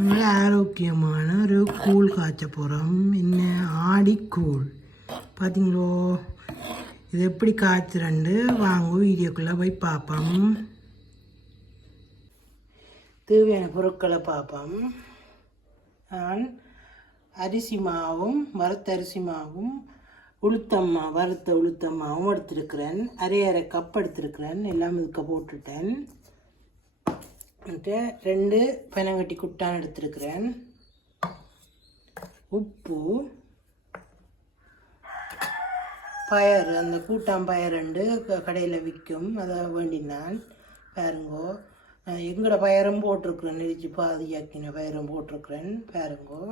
நல்ல ஆரோக்கியமான ஒரு கூழ் காய்ச்ச போகிறோம். என்ன ஆடிக்கூழ் பார்த்தீங்களோ? இது எப்படி காய்ச்சுறண்டு வாங்க வீடியோக்குள்ளே போய் பார்ப்போம். தேவையான பொருட்களை பார்ப்போம். நான் அரிசி மாவும் வறுத்தரிசி மாவும் வறுத்த உளுத்தம்மாவும் எடுத்துருக்கிறேன். அரை கப் எடுத்துருக்கிறேன். எல்லாம் இதுக்க போட்டுட்டேன். 2 பெனங்கட்டி குட்டான் எடுத்துருக்கிறேன். உப்பு, பயறு, அந்த கூட்டான் பயறுண்டு கடையில் விற்கும், அதை வேண்டினான். பாருங்கோ, எங்களோட பயரும் போட்டிருக்கிறேன். நெரிச்சு பாதியாக்கின பயரும் போட்டிருக்கிறேன். பாருங்கோ,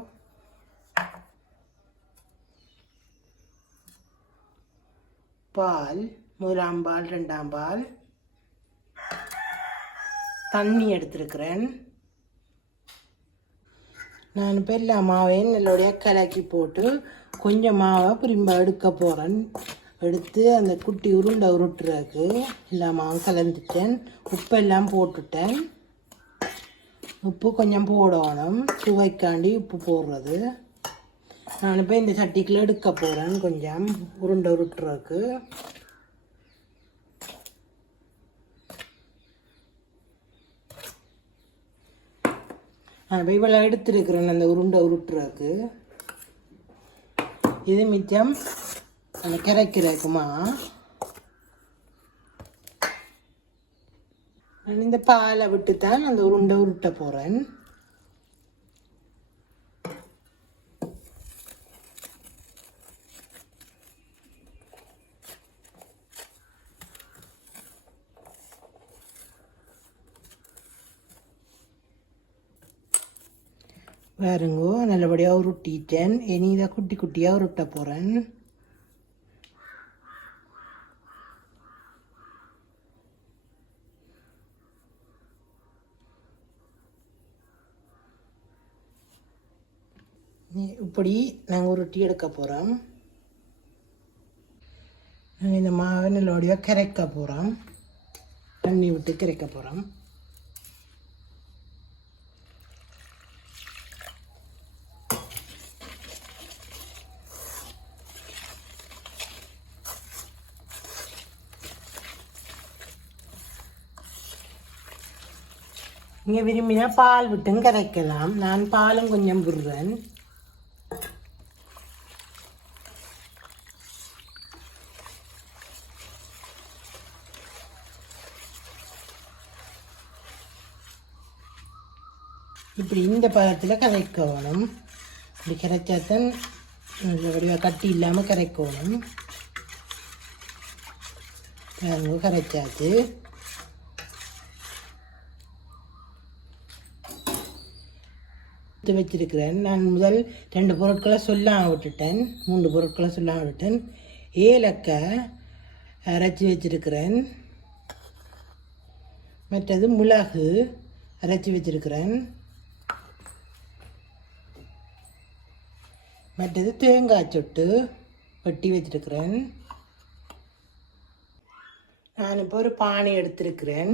பால், 1ஆம் பால், 2ஆம் பால், தண்ணி எடுத்துருக்கிறேன். நான் இப்போ எல்லா மாவையும் நல்லோடைய கலக்கி போட்டு கொஞ்சம் மாவை திரும்ப எடுக்க போகிறேன். எடுத்து அந்த குட்டி உருட்டுறதுக்கு எல்லா மாவும் கலந்துட்டேன். உப்பெல்லாம் போட்டுட்டேன். உப்பு கொஞ்சம் போடணும், சுவைக்காண்டி உப்பு போடுறது. நான் இப்போ இந்த சட்டிக்குள்ள எடுக்க போகிறேன் கொஞ்சம் உருட்டுறதுக்கு. நான் இவ்வளோ எடுத்துருக்கிறேன் அந்த உருட்டுறதுக்கு. இது மிச்சம் அந்த கரைக்கிறதுக்குமா. நான் இந்த பாலை விட்டு தான் அந்த உருட்ட போகிறேன். பாருங்கோ, நல்லபடியாக உருட்டிட்டேன். இனி இதை குட்டி குட்டியாக உருட்ட போகிறேன். இப்படி நாங்கள் உருட்டி எடுக்க போகிறோம். நாங்கள் இந்த மாவை நல்லபடியாக கரைக்க போகிறோம். தண்ணி விட்டு கரைக்க போகிறோம். இங்கே விரும்பினா பால் விட்டும் கரைக்கலாம். நான் பாலும் கொஞ்சம் விடுறேன். இப்படி இந்த பதத்தில் கரைக்க வேணும். இப்படி கரைச்சாத்தான் வடிவாக கட்டி இல்லாமல் கரைக்கணும். கரைச்சாச்சு. வச்சிருக்கிறேன். நான் முதல் 2 பொருட்களை சொல்லாமல் விட்டுட்டேன். 3 பொருட்களை சொல்லாமல் விட்டுட்டேன். ஏலக்காய் அரைச்சி வச்சிருக்கிறேன். மற்றது மிளகு அரைச்சி வச்சிருக்கிறேன். மற்றது தேங்காய் சொட்டு வெட்டி வச்சிருக்கிறேன். நான் இப்போ ஒரு பானை எடுத்திருக்கிறேன்.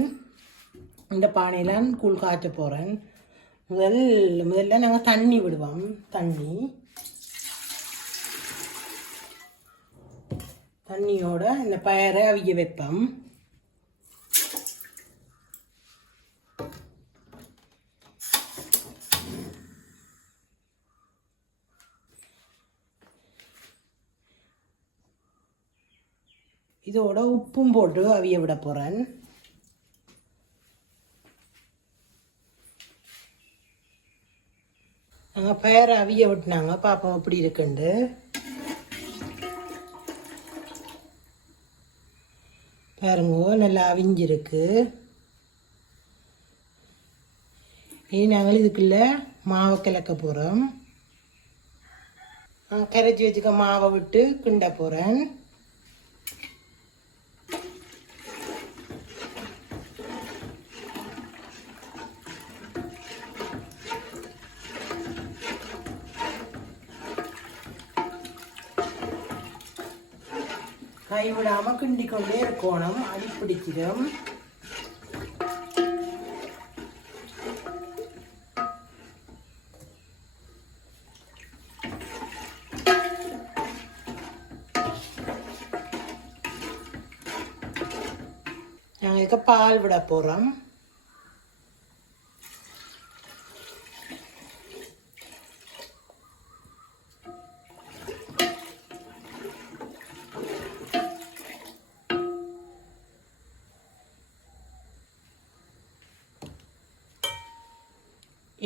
இந்த பானையெல்லாம் கூழ் காய்ச்ச போகிறேன். முதல்ல நாங்கள் தண்ணி விடுவோம். தண்ணியோட இந்த பயரை அவிய வைப்போம். இதோட உப்பும் போட்டு அவிய விட போகிறேன். நாங்கள் பயரை அவிய விட்டுனாங்க. பாப்போம் எப்படி இருக்குண்டு. பாருங்க, நல்லா அவிஞ்சிருக்கு. இனி நாங்கள் இதுக்குள்ள மாவை கலக்க போகிறோம். கரைச்சி வச்சுக்க மாவை விட்டு கிண்ட போகிறேன். கைவிடாமல் கிண்டி கொண்டே இருக்கணும். அடி பிடிச்சிடும். நாங்கள் இதுக்கு பால் விட போகிறோம்.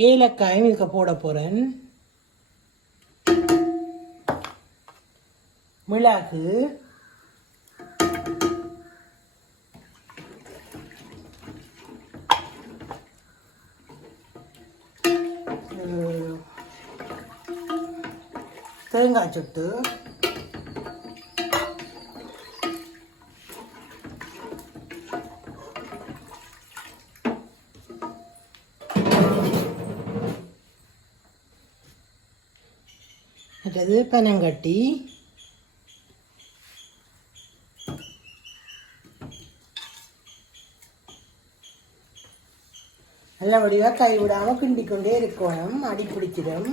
ஏலக்காயும் இதுக்கு போட போகிறேன். மிளகு, தேங்காய் சொட்டு, மற்றது பனங்கட்டி, நல்லபடியாக கைவிடாமல் கிண்டிக்கொண்டே இருக்கணும், அடி பிடிச்சிடும்.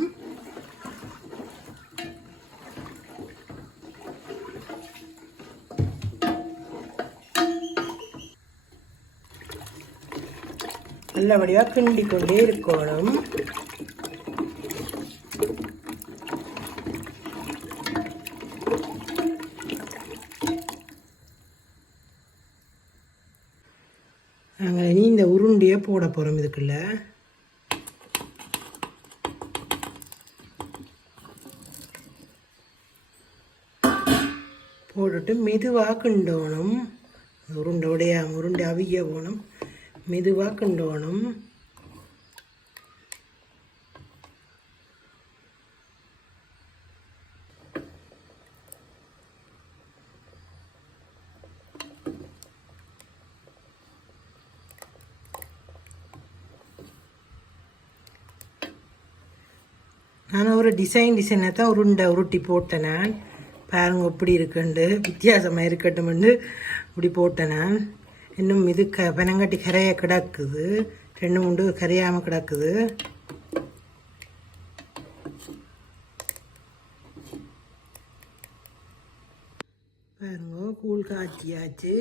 நல்லபடியாக கிண்டிக்கொண்டே இருக்கணும். நாங்கள் இனி இந்த உருண்டையை போட போகிறோம். இதுக்குள்ள போட்டுட்டு மெதுவாக கிண்டோணும். உருண்டை உடையாமல் உருண்டை அவிய போகணும். மெதுவாக கிண்டோணும். நான் ஒரு டிசைனை தான் உருட்டி போட்டேன். நான் பாருங்க எப்படி இருக்குண்டு, வித்தியாசமாக இருக்கட்டும்னு இப்படி போட்டேன். நான் இன்னும் இது பனங்கட்டி கரைய கிடக்குது, 2-3 கரையாமல் கிடக்குது. பாருங்க கூழ் காய்ச்சியாச்சு,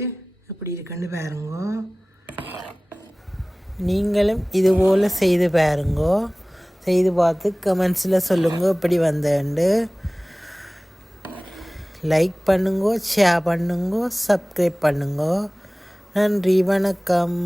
எப்படி இருக்குன்னு பாருங்க. நீங்களும் இதுபோல் செய்து பாருங்க. செய்து பார்த்து கமெண்ட்ஸில் சொல்லுங்க எப்படி வந்தேன்ட்டு. லைக் பண்ணுங்க, ஷேர் பண்ணுங்க, சப்ஸ்கிரைப் பண்ணுங்க. நன்றி, வணக்கம்.